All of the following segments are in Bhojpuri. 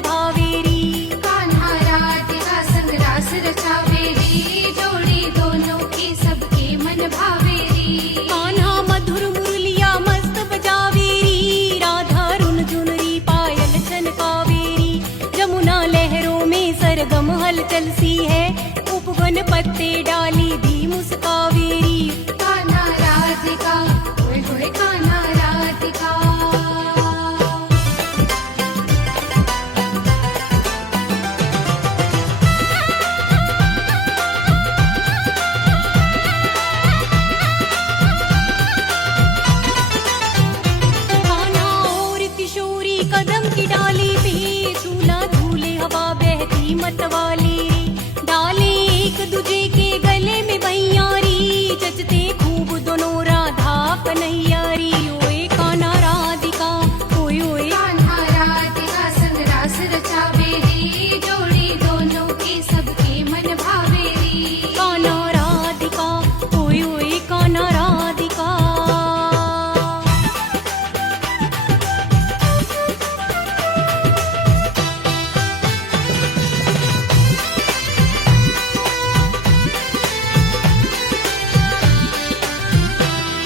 भावेरी। कान्हा राधिका संग रास रचावेरी, जोड़ी दोनों की सबके मन भावेरी। कान्हा मधुर मुरलिया मस्त बजावेरी, राधा रुन झुनरी पायल छनकावेरी। जमुना लहरों में सरगम हलचल सी है, उपवन पत्ते डाली भी मुस्कावेरी। कान्हा राधिका होए होए कान्हा राधिका। कान्हा और किशोरी कदम की डाली पे, झूला झूले हवा बहती मतवाली। डाले एक दूजे के गले में भैयारी, जचते खूब दोनों राधा कन्हैयारी। ओए कान्हा राधिका ओए ओए। कान्हा राधिका संग रास रचावेरी, जोड़ी दोनों की सबके मन भावेरी। कान्हा राधिका ओए ओए कान्हा राधिका।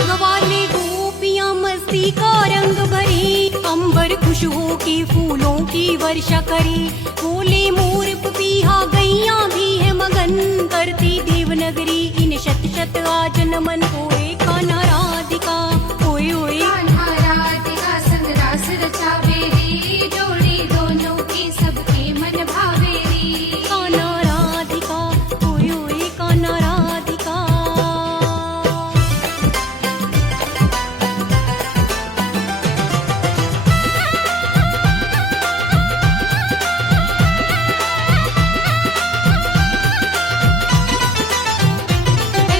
गवाले गोपियां मस्ती का रंग भरे, अंबर खुश हो के फूलों की वर्षा करे। बोले मोर पपीहा गैया भी है मगन, करती देवनगरी इन शत शत आज नमन। ओए कान्हा राधिका ओए ओए। कान्हा राधिका संग रास रचावेरी, जोड़ी दोनों की सबके मन भावेरी। कान्हा राधिका ओए ओए कान्हा राधिका।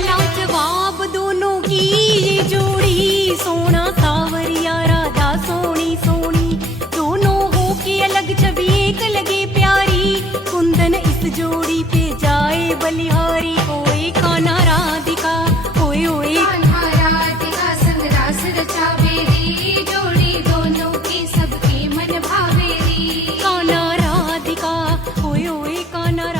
लाजवाब दोनों की ये जोड़ी, सोना सावरिया राधा सोनी सोनी। दोनों हो के अलग छवि एक लगे प्यारी, कुंदन इस जोड़ी पे जाए बलिहारी। ओए कान्हा राधिका ओए ओए। कान्हा राधिका संग रास रचावेरी, जोड़ी दोनों की सबके मन भावेरी। कान्हा राधिका ओए ओए कान्हा